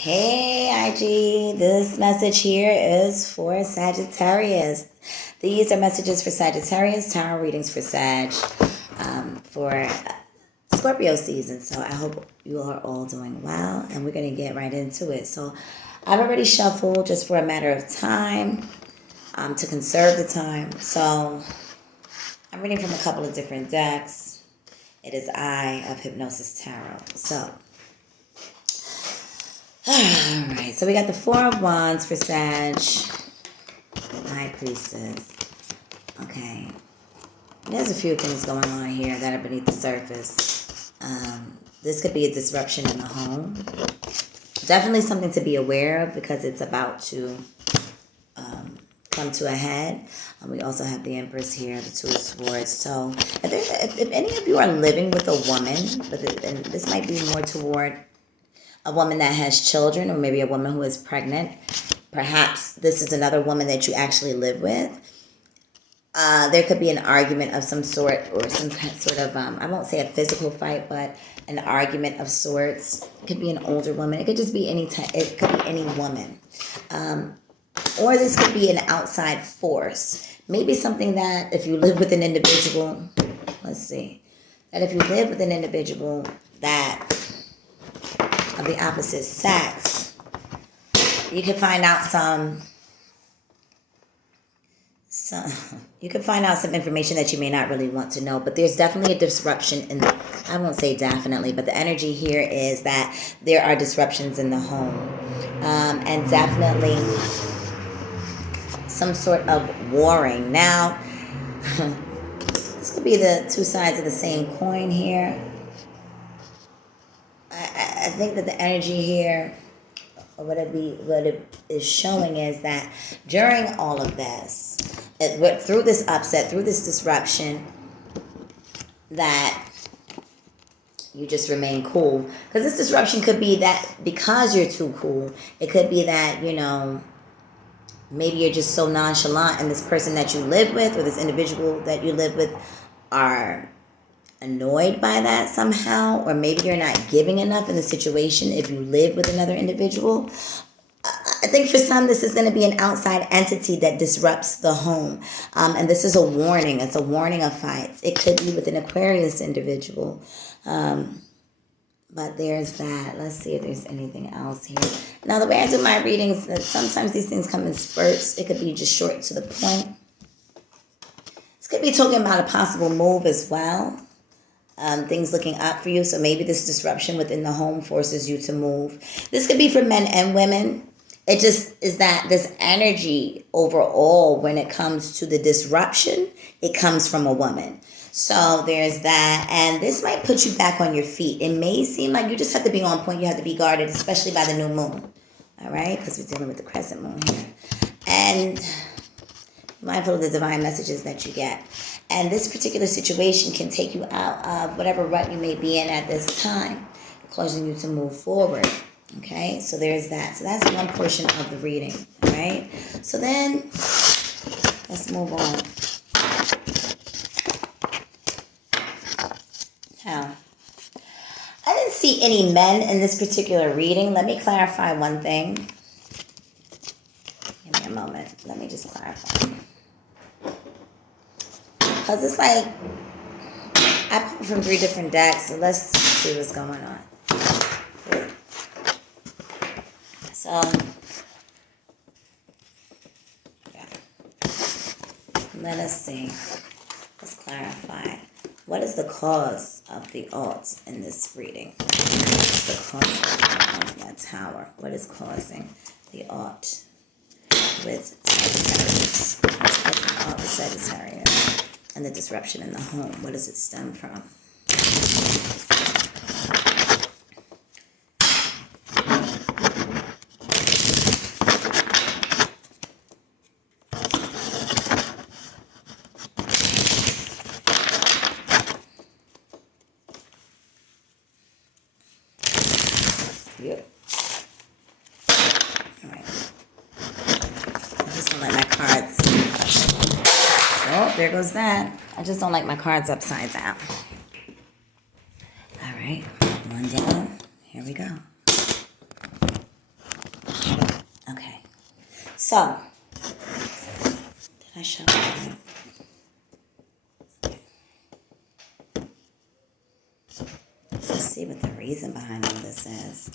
Hey IG, this message here is for Sagittarius. These are messages for Sagittarius, tarot readings for Sag, for Scorpio season. So I hope you are all doing well, and we're going to get right into it. So I've already shuffled just for a matter of time, to conserve the time. So I'm reading from a couple of different decks. It is Eye of Hypnosis Tarot. So alright, so we got the Four of Wands for Sag, High Priestess. Okay, there's a few things going on here that are beneath the surface. This could be a disruption in the home. Definitely something to be aware of because it's about to come to a head. We also have the Empress here, the Two of Swords. So if any of you are living with a woman, and this might be more toward a woman that has children, or maybe a woman who is pregnant. Perhaps this is another woman that you actually live with. There could be an argument of some sort, or some sort of, I won't say a physical fight, but an argument of sorts. It could be an older woman. It could just be any type. It could be any woman. Or this could be an outside force. Maybe something that if you live with an individual, let's see, that if you live with an individual that of the opposite sex, you can find out some you can find out some information that you may not really want to know. But there's definitely a disruption in the, I won't say definitely, but the energy here is that there are disruptions in the home, and definitely some sort of warring. Now this could be the two sides of the same coin here. I think that the energy here, or what it is showing, is that during all of this, through this upset, through this disruption, that you just remain cool. Because this disruption could be that because you're too cool. It could be that, maybe you're just so nonchalant, and this person that you live with, or this individual that you live with, are annoyed by that somehow, or maybe you're not giving enough in the situation if you live with another individual. I think for some, this is going to be an outside entity that disrupts the home, and this is a warning. It's a warning of fights. It could be with an Aquarius individual, but there's that. Let's see if there's anything else here. Now, the way I do my readings, sometimes these things come in spurts. It could be just short to the point. This could be talking about a possible move as well. Things looking up for you. So maybe this disruption within the home forces you to move. This could be for men and women. It just is that this energy overall, when it comes to the disruption, it comes from a woman. So there's that. And this might put you back on your feet. It may seem like you just have to be on point. You have to be guarded, especially by the new moon. All right? Because we're dealing with the crescent moon here. And mindful of the divine messages that you get. And this particular situation can take you out of whatever rut you may be in at this time, causing you to move forward. Okay, so there's that. So that's one portion of the reading. All right, so then let's move on. Now, I didn't see any men in this particular reading. Let me clarify one thing. Give me a moment. Let me just clarify. Because it's like, I pulled from 3 different decks, so let's see what's going on. So, yeah. Let us see. Let's clarify. What is the cause of the alt in this reading? The cause of that tower. What is causing the alt with Sagittarius? What's causing the alt with Sagittarius? And the disruption in the home, what does it stem from? Yep. All right. I just don't like my cards. Oh, there goes that. I just don't like my cards upside down. All right, one down. Here we go. So, did I show you? Let's see what the reason behind all this is.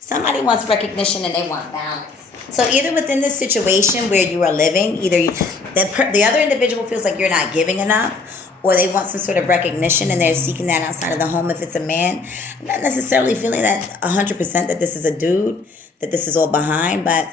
Somebody wants recognition and they want balance. So either within this situation where you are living, the other individual feels like you're not giving enough, or they want some sort of recognition and they're seeking that outside of the home. If it's a man, I'm not necessarily feeling that 100% that this is a dude, that this is all behind, but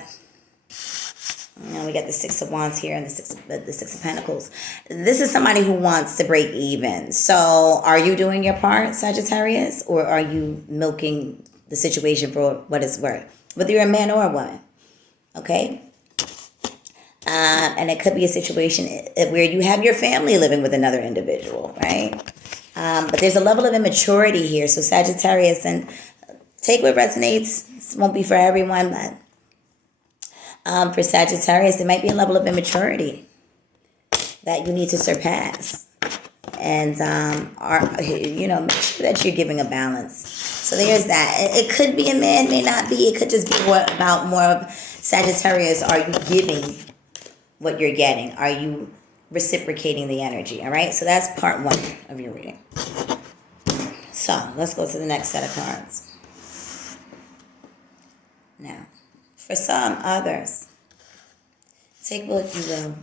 we got the Six of Wands here and the Six of Pentacles. This is somebody who wants to break even. So are you doing your part, Sagittarius, or are you milking the situation for what it's worth? Whether you're a man or a woman, okay? And it could be a situation where you have your family living with another individual, right? But there's a level of immaturity here. So Sagittarius, and take what resonates. This won't be for everyone, but for Sagittarius, there might be a level of immaturity that you need to surpass. And, make sure that you're giving a balance. So there's that. It could be a man, may not be. It could just be about more of Sagittarius. Are you giving what you're getting? Are you reciprocating the energy? All right. So that's part one of your reading. So let's go to the next set of cards. Now, for some others, take what you will.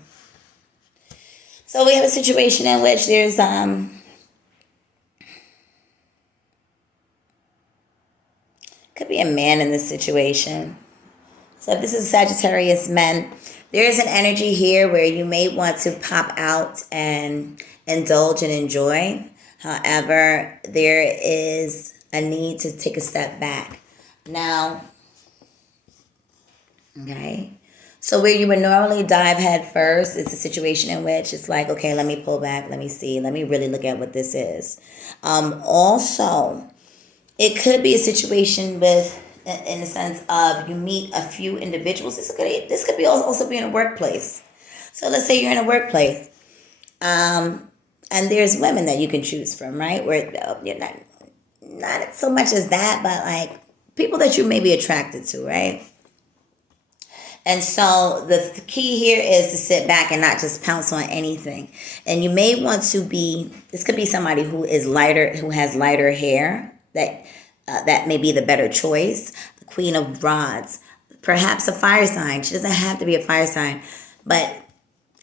So we have a situation in which there's could be a man in this situation. So if this is Sagittarius men, there is an energy here where you may want to pop out and indulge and enjoy. However, there is a need to take a step back. Now, okay, so where you would normally dive head first, it's a situation in which it's like, okay, let me pull back, let me see, let me really look at what this is. Also, it could be a situation with, in the sense of you meet a few individuals. This could be also be in a workplace. So let's say you're in a workplace, and there's women that you can choose from, right? Where you're not so much as that, but like people that you may be attracted to, right? And so the key here is to sit back and not just pounce on anything. And you may want to this could be somebody who is lighter, who has lighter hair, that may be the better choice. The Queen of Rods, perhaps a fire sign. She doesn't have to be a fire sign, but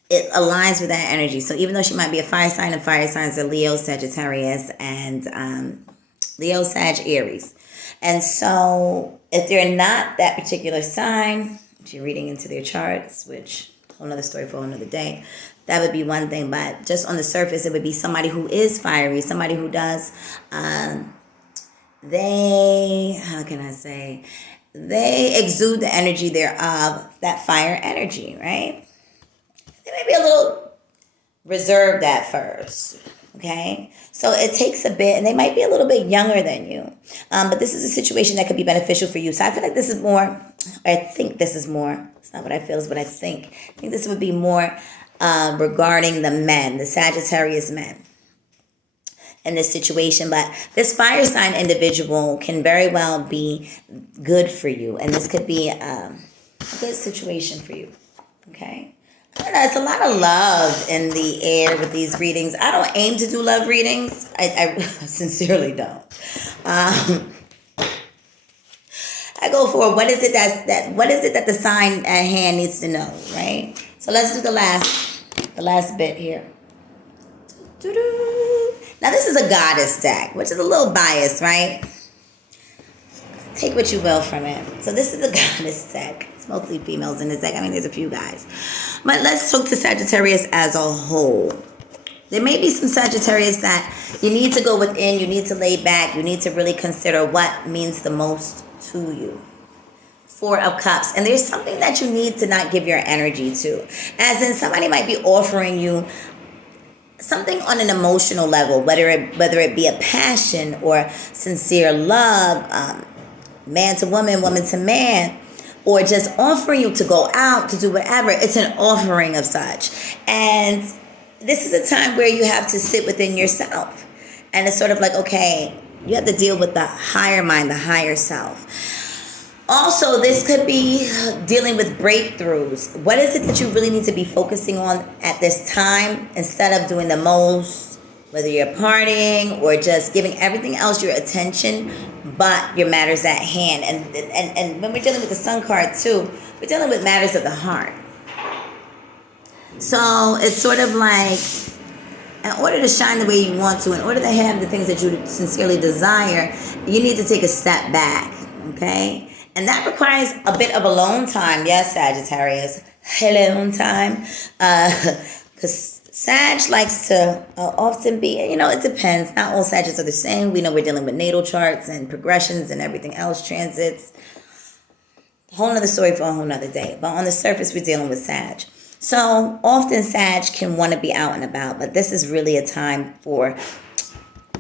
it aligns with that energy. So even though she might be a fire sign, and fire signs are Leo, Sagittarius, and Leo, Sag, Aries. And so if they're not that particular sign, if you're reading into their charts, which whole another story for another day, that would be one thing. But just on the surface, it would be somebody who is fiery, somebody who does, they exude the energy thereof, that fire energy, right? They may be a little reserved at first, okay? So it takes a bit, and they might be a little bit younger than you. But this is a situation that could be beneficial for you. So I feel like this is more, it's not what I feel, it's what I think. I think this would be more regarding the men, the Sagittarius men in this situation. But this fire sign individual can very well be good for you. And this could be a good situation for you, okay? I don't know, it's a lot of love in the air with these readings. I don't aim to do love readings. I sincerely don't. I go for what is it that the sign at hand needs to know, right? So let's do the last bit here. Now this is a goddess deck, which is a little biased, right? Take what you will from it. So this is a goddess deck. It's mostly females in this deck. I mean, there's a few guys. But let's talk to Sagittarius as a whole. There may be some Sagittarius that you need to go within, you need to lay back, you need to really consider what means the most to you. Four of Cups. And there's something that you need to not give your energy to. As in, somebody might be offering you something on an emotional level, whether it be a passion or sincere love, man to woman, woman to man, or just offering you to go out, to do whatever. It's an offering of such. And this is a time where you have to sit within yourself. And it's sort of like, okay, you have to deal with the higher mind, the higher self. Also, this could be dealing with breakthroughs. What is it that you really need to be focusing on at this time instead of doing the most, whether you're partying or just giving everything else your attention, but your matters at hand. And when we're dealing with the Sun card too, we're dealing with matters of the heart. So it's sort of like, in order to shine the way you want to, in order to have the things that you sincerely desire, you need to take a step back, okay? And that requires a bit of alone time. Yes, Sagittarius, alone time. Because Sag likes to often be, it depends. Not all Sagittarius are the same. We know we're dealing with natal charts and progressions and everything else, transits. A whole nother story for a whole nother day. But on the surface, we're dealing with Sag. So often Sag can want to be out and about, but this is really a time for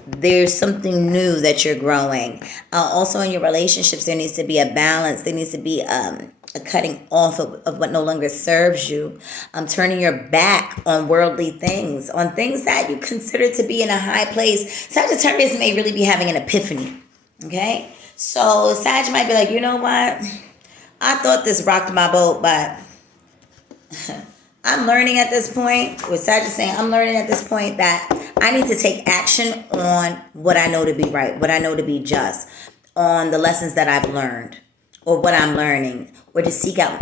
there's something new that you're growing. Also in your relationships, there needs to be a balance. There needs to be a cutting off of what no longer serves you. Turning your back on worldly things, on things that you consider to be in a high place. Sagittarius may really be having an epiphany, okay? So Sag might be like, you know what? I thought this rocked my boat, but I'm learning at this point, with Sag is saying, I'm learning at this point that I need to take action on what I know to be right, what I know to be just, on the lessons that I've learned, or what I'm learning, or to seek out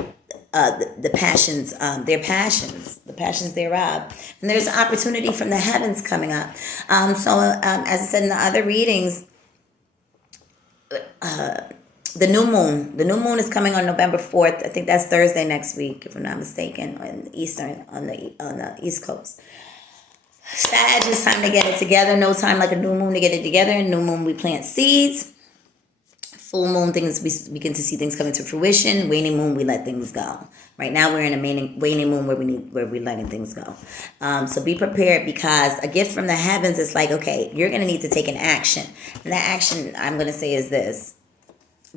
the passions, the passions thereof. And there's an opportunity from the heavens coming up. As I said in the other readings, the new moon is coming on November 4th. I think that's Thursday next week, if I'm not mistaken, on the East Coast. Sag, it's time to get it together. No time like a new moon to get it together. New moon, we plant seeds. Full moon, things we begin to see things coming to fruition. Waning moon, we let things go. Right now, we're in a waning moon where we're letting things go. So be prepared, because a gift from the heavens is like, okay, you're gonna need to take an action, and that action I'm gonna say is this: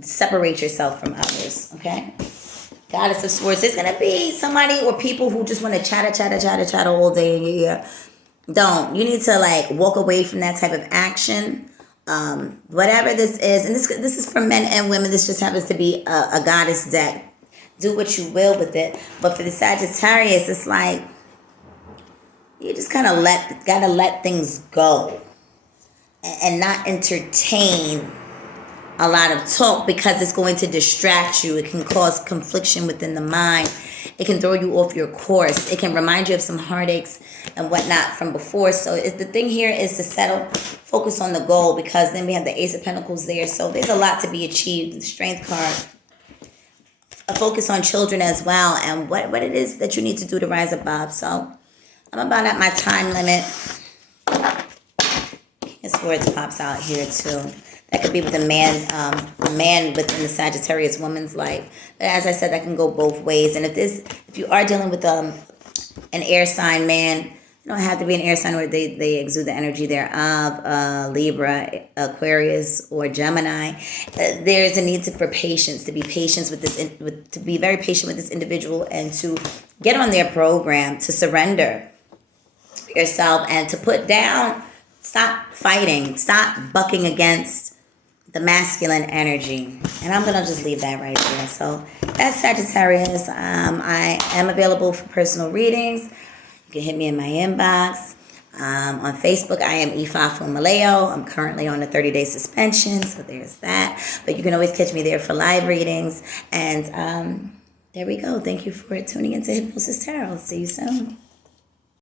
separate yourself from others. Okay. Goddess of Swords. There's gonna be somebody or people who just want to chatter all day in your ear. Don't. You need to walk away from that type of action. Whatever this is, and this is for men and women. This just happens to be a goddess deck. Do what you will with it. But for the Sagittarius, it's like you just kind of gotta let things go and not entertain a lot of talk, because it's going to distract you. It can cause confliction within the mind. It can throw you off your course. It can remind you of some heartaches and whatnot from before. So the thing here is to focus on the goal, because then we have the Ace of Pentacles there. So there's a lot to be achieved. The Strength card. A focus on children as well, and what it is that you need to do to rise above. So I'm about at my time limit. King of Swords pops out here too. That could be with a man within the Sagittarius woman's life. But as I said, that can go both ways. And if you are dealing with an air sign man, you don't have to be an air sign where they exude the energy thereof, Libra, Aquarius, or Gemini. There's a need for patience, to be patient to be very patient with this individual, and to get on their program, to surrender yourself, and to put down, stop fighting, stop bucking against the masculine energy. And I'm going to just leave that right there. So that's Sagittarius. I am available for personal readings. You can hit me in my inbox. On Facebook, I am Ifafu Maleo. I'm currently on a 30-day suspension, so there's that. But you can always catch me there for live readings. And there we go. Thank you for tuning into Hypnosis Tarot. See you soon.